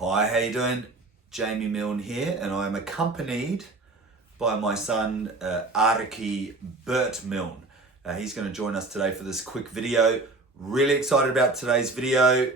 Hi, how you doing? Jamie Milne here, and I'm accompanied by my son, Araki Bert Milne. He's going to join us today for this quick video. Really excited about today's video.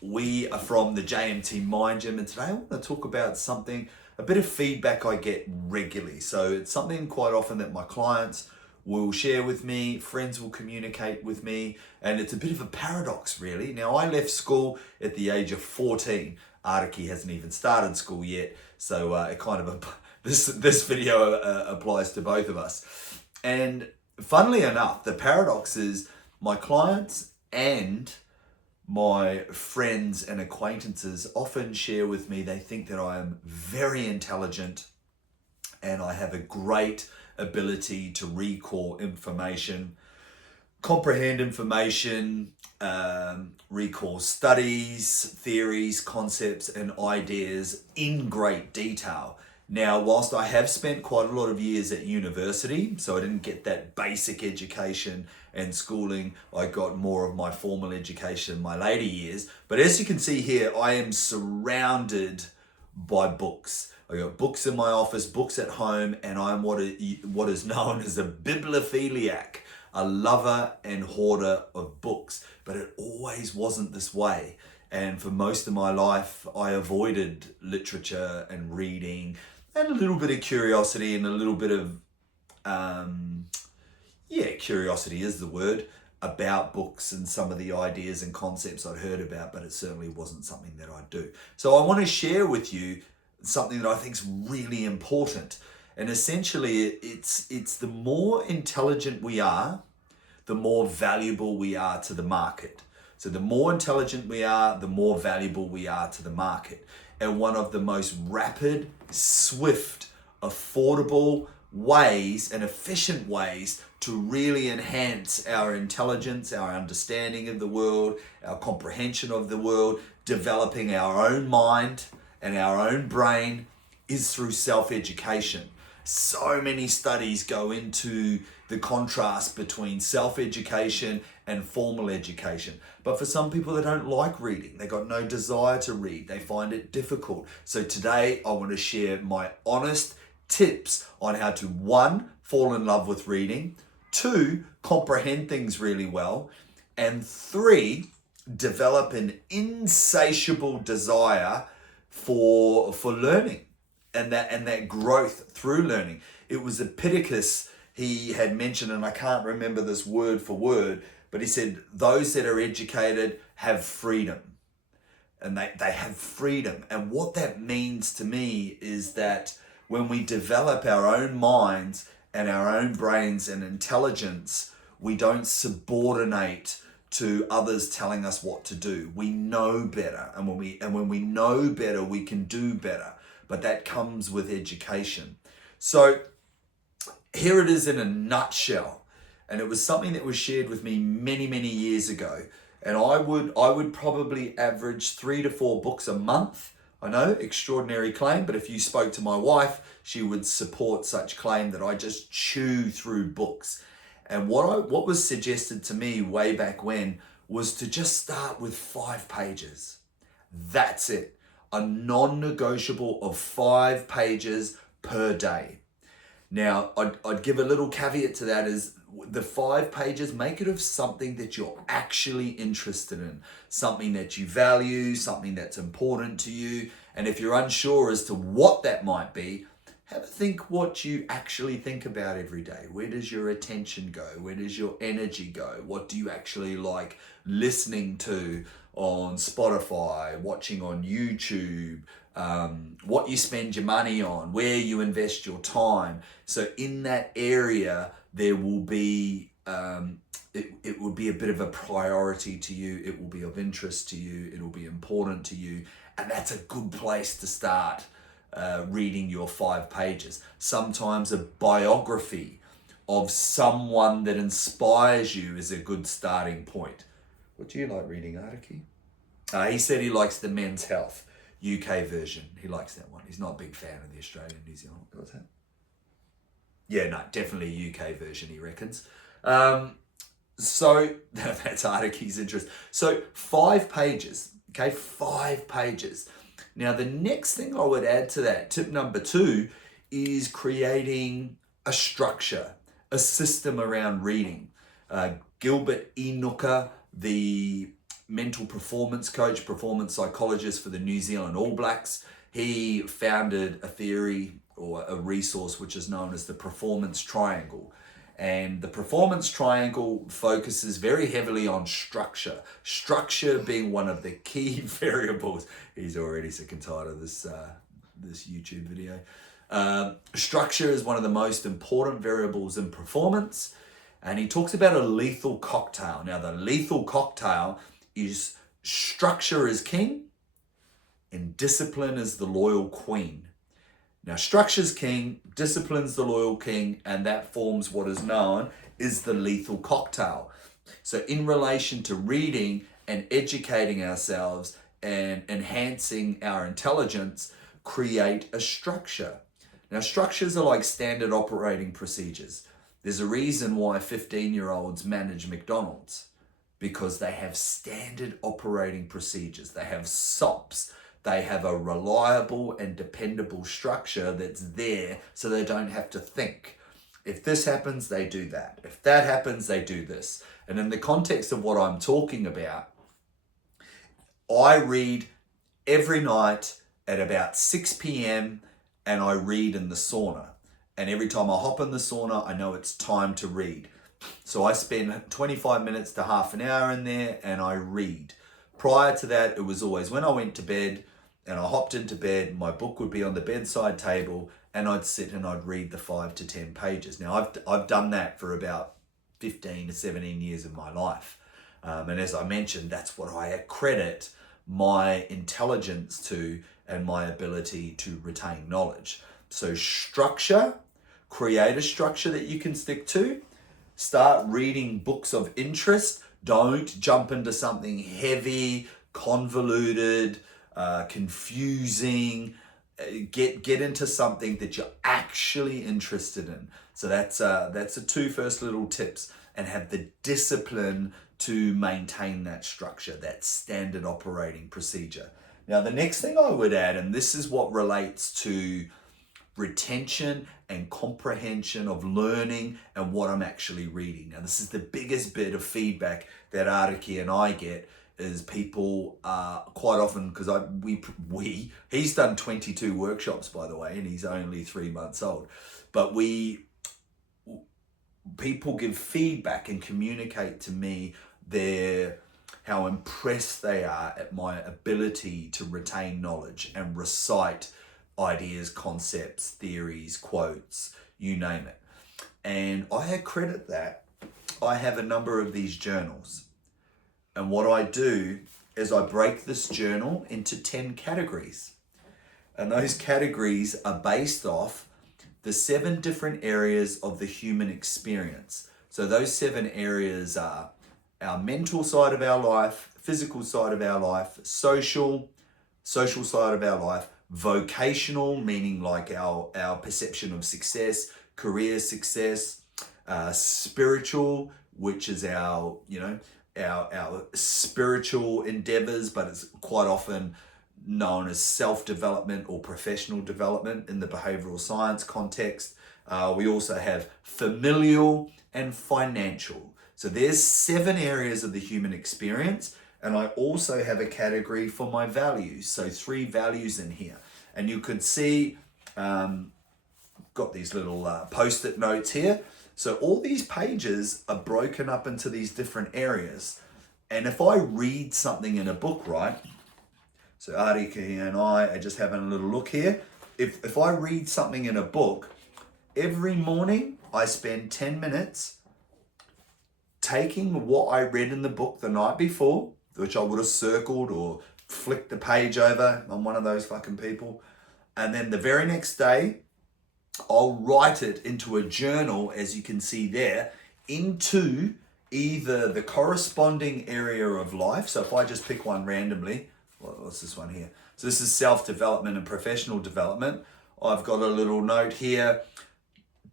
We are from the JMT Mind Gym, and today I want to talk about something, a bit of feedback I get regularly. So it's something quite often that my clients will share with me, friends will communicate with me, and it's a bit of a paradox really. Now, I left school at the age of 14. Araki hasn't even started school yet, so it kind of this video applies to both of us. And funnily enough, the paradox is my clients and my friends and acquaintances often share with me they think that I am very intelligent and I have a great ability to recall information, comprehend information, recall studies, theories, concepts, and ideas in great detail. Now, whilst I have spent quite a lot of years at university, so I didn't get that basic education and schooling, I got more of my formal education in my later years. But as you can see here, I am surrounded by books. I got books in my office, books at home, and I'm what is known as a bibliophiliac, a lover and hoarder of books. But it always wasn't this way. And for most of my life, I avoided literature and reading and a little bit of curiosity and a little bit of, curiosity is the word, about books and some of the ideas and concepts I'd heard about, but it certainly wasn't something that I'd do. So I want to share with you something that I think is really important. And essentially, it's the more intelligent we are, the more valuable we are to the market. So the more intelligent we are, the more valuable we are to the market. And one of the most rapid, swift, affordable ways and efficient ways to really enhance our intelligence, our understanding of the world, our comprehension of the world, developing our own mind and our own brain is through self-education. So many studies go into the contrast between self-education and formal education. But for some people, they don't like reading. They got no desire to read. They find it difficult. So today I want to share my honest tips on how to, 1, fall in love with reading, 2, comprehend things really well, and 3, develop an insatiable desire for learning and that growth through learning. It was Epictetus, he had mentioned, and I can't remember this word for word, but he said, those that are educated have freedom. And they have freedom. And what that means to me is that when we develop our own minds and our own brains and intelligence, we don't subordinate to others telling us what to do. We know better. And when we know better, we can do better. But that comes with education. So here it is in a nutshell. And it was something that was shared with me many, many years ago. And I would probably average 3 to 4 books a month. I know, extraordinary claim, but if you spoke to my wife, she would support such claim that I just chew through books. And what was suggested to me way back when was to just start with 5 pages. That's it. A non-negotiable of 5 pages per day. Now, I'd give a little caveat to that is the 5 pages, make it of something that you're actually interested in, something that you value, something that's important to you. And if you're unsure as to what that might be, have a think what you actually think about every day. Where does your attention go? Where does your energy go? What do you actually like listening to on Spotify, watching on YouTube, what you spend your money on, where you invest your time. So in that area, there will be, it will be a bit of a priority to you. It will be of interest to you. It will be important to you. And that's a good place to start reading your 5 pages. Sometimes a biography of someone that inspires you is a good starting point. What do you like reading, Araki? He said he likes the Men's Health UK version. He likes that one. He's not a big fan of the Australian, New Zealand. What's that? Yeah, no, definitely UK version, he reckons. So that's Araki's interest. So 5 pages. Okay, 5 pages. Now, the next thing I would add to that, tip number 2, is creating a structure, a system around reading. Gilbert Enoka, the mental performance coach, performance psychologist for the New Zealand All Blacks, he founded a theory or a resource which is known as the performance triangle. And the performance triangle focuses very heavily on structure. Structure being one of the key variables. He's already sick and tired of this YouTube video. Structure is one of the most important variables in performance. And he talks about a lethal cocktail. Now, the lethal cocktail is structure is king and discipline is the loyal queen. Now, structure's king, discipline's the loyal king, and that forms what is known as the lethal cocktail. So in relation to reading and educating ourselves and enhancing our intelligence, create a structure. Now, structures are like standard operating procedures. There's a reason why 15-year-olds manage McDonald's, because they have standard operating procedures. They have SOPs. They have a reliable and dependable structure that's there so they don't have to think. If this happens, they do that. If that happens, they do this. And in the context of what I'm talking about, I read every night at about 6 p.m. and I read in the sauna. And every time I hop in the sauna, I know it's time to read. So I spend 25 minutes to half an hour in there and I read. Prior to that, it was always when I went to bed and I hopped into bed, my book would be on the bedside table and I'd sit and I'd read the 5 to 10 pages. Now, I've done that for about 15 to 17 years of my life. And as I mentioned, that's what I accredit my intelligence to and my ability to retain knowledge. So structure, create a structure that you can stick to. Start reading books of interest. Don't jump into something heavy, convoluted, confusing. Get into something that you're actually interested in. So that's the 2 first little tips, and have the discipline to maintain that structure, that standard operating procedure. Now, the next thing I would add, and this is what relates to retention and comprehension of learning and what I'm actually reading. Now, this is the biggest bit of feedback that Araki and I get, is people quite often, because he's done 22 workshops, by the way, and he's only 3 months old, but people give feedback and communicate to me how impressed they are at my ability to retain knowledge and recite ideas, concepts, theories, quotes, you name it. And I accredit that. I have a number of these journals. And what I do is I break this journal into 10 categories. And those categories are based off the 7 different areas of the human experience. So those 7 areas are our mental side of our life, physical side of our life, social side of our life, vocational, meaning like our perception of success, career success, spiritual, which is our spiritual endeavors, but it's quite often known as self-development or professional development in the behavioral science context. We also have familial and financial. So there's 7 areas of the human experience. And I also have a category for my values. So 3 values in here. And you could see, got these little post-it notes here. So all these pages are broken up into these different areas. And if I read something in a book, right? So Ariki and I are just having a little look here. If I read something in a book, every morning I spend 10 minutes taking what I read in the book the night before, which I would have circled or flicked the page over. I'm one of those fucking people. And then the very next day, I'll write it into a journal, as you can see there, into either the corresponding area of life. So if I just pick one randomly, what's this one here? So this is self-development and professional development. I've got a little note here.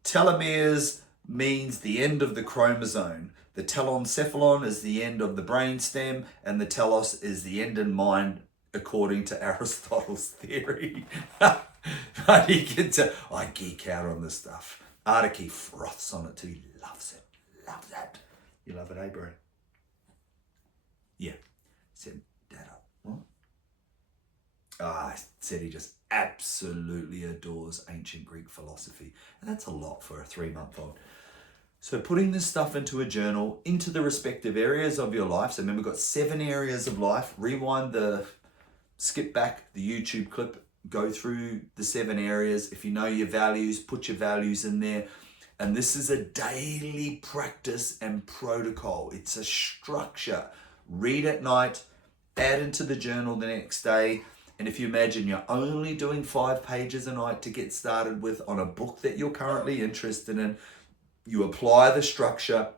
Telomeres means the end of the chromosome. The telencephalon is the end of the brainstem, and the telos is the end in mind, according to Aristotle's theory. But you get to, I geek out on this stuff. Artiki froths on it too. He loves it. Loves it. You love it, eh, bro? Yeah. Said that up. What? I said he just absolutely adores ancient Greek philosophy. And that's a lot for a 3-month-old. So putting this stuff into a journal, into the respective areas of your life. So remember, we've got 7 areas of life. Skip back the YouTube clip, go through the 7 areas. If you know your values, put your values in there. And this is a daily practice and protocol. It's a structure. Read at night, add into the journal the next day. And if you imagine you're only doing 5 pages a night to get started with on a book that you're currently interested in, you apply the structure.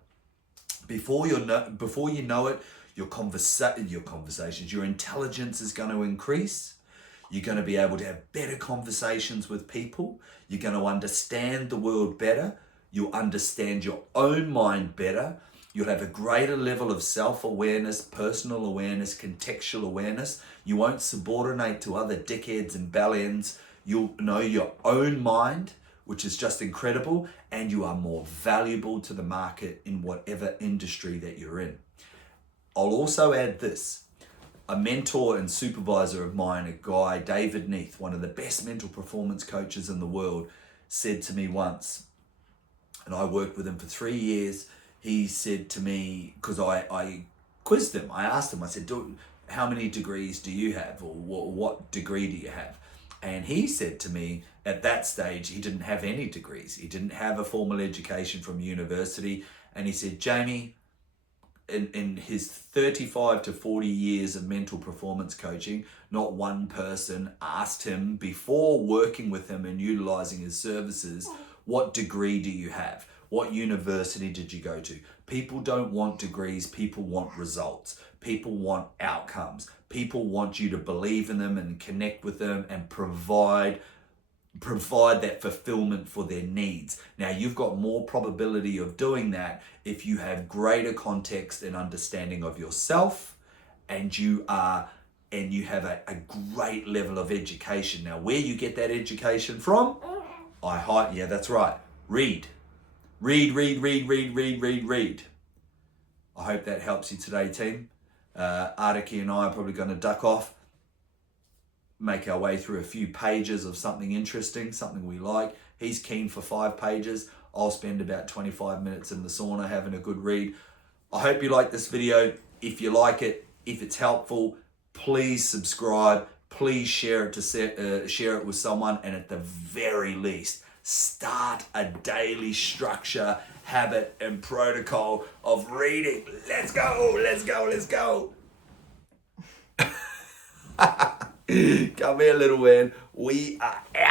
Before you know it, your conversations, your intelligence is going to increase. You're going to be able to have better conversations with people. You're going to understand the world better. You'll understand your own mind better. You'll have a greater level of self-awareness, personal awareness, contextual awareness. You won't subordinate to other dickheads and bellends. You'll know your own mind, which is just incredible, and you are more valuable to the market in whatever industry that you're in. I'll also add this. A mentor and supervisor of mine, a guy, David Neath, one of the best mental performance coaches in the world, said to me once, and I worked with him for 3 years, he said to me, because I quizzed him, I asked him, I said, how many degrees do you have, or what degree do you have? And he said to me, at that stage, he didn't have any degrees. He didn't have a formal education from university. And he said, Jamie, in his 35 to 40 years of mental performance coaching, not one person asked him before working with him and utilizing his services, what degree do you have? What university did you go to? People don't want degrees. People want results. People want outcomes. People want you to believe in them and connect with them and provide that fulfillment for their needs. Now, you've got more probability of doing that if you have greater context and understanding of yourself, and you have a great level of education. Now, where you get that education from? Yeah, that's right. Read. Read. I hope that helps you today, team. Artiki and I are probably going to duck off, make our way through a few pages of something interesting, something we like. He's keen for 5 pages. I'll spend about 25 minutes in the sauna having a good read. I hope you like this video. If you like it, if it's helpful, please subscribe. Please share it with someone, and at the very least, start a daily structure, habit, and protocol of reading. Let's go. Come here, little man. We are out.